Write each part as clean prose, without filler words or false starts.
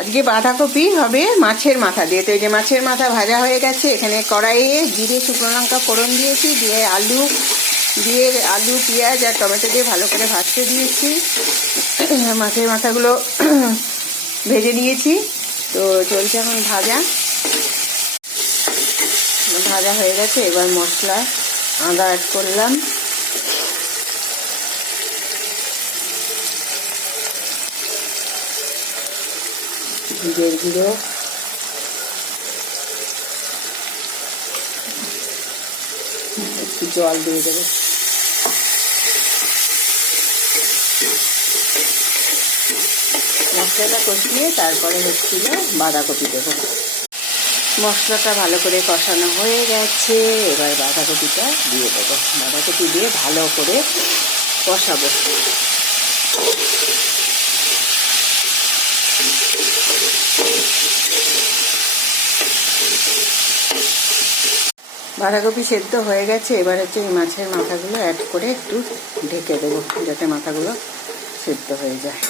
আজকে বাঁধাকপি হবে মাছের মাথা দিয়ে। তো এই যে মাছের মাথা ভাজা হয়ে গেছে। এখানে কড়াইয়ে জিরে শুকনো লঙ্কা ফোড়ন দিয়েছি, দিয়ে আলু পেঁয়াজ আর টমেটো দিয়ে ভালো করে ভাজতে দিয়েছি। মাছের মাথাগুলো ভেজে নিয়েছি। তো চলছে এখন ভাজা হয়ে গেছে। এবার মশলা আদা অ্যাড করলাম, জিরের গুঁড়ো, একটু জল দিয়ে দেবো। মশলাটা কষিয়ে তারপরে হচ্ছিল বাঁধাকপি দেবো। মশলাটা ভালো করে কষানো হয়ে গেছে। এবার বাঁধাকপিটা দিয়ে দেবো। বাঁধাকপি দিয়ে ভালো করে কষাবো। বাঁধাকপি সেদ্ধ হয়ে গেছে। এবার হচ্ছে এই মাছের মাথাগুলো অ্যাড করে একটু ঢেকে দেবো, যাতে মাথাগুলো সেদ্ধ হয়ে যায়।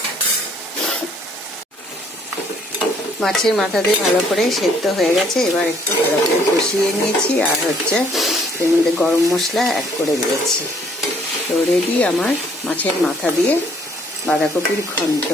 মাছের মাথা দিয়ে ভালো করে সেদ্ধ হয়ে গেছে। এবার একটু ভালো করে কষিয়ে নিয়েছি, আর হচ্ছে এর মধ্যে গরম মশলা অ্যাড করে দিয়েছি। তো রেডি আমার মাছের মাথা দিয়ে বাঁধাকপির ঘন্ট।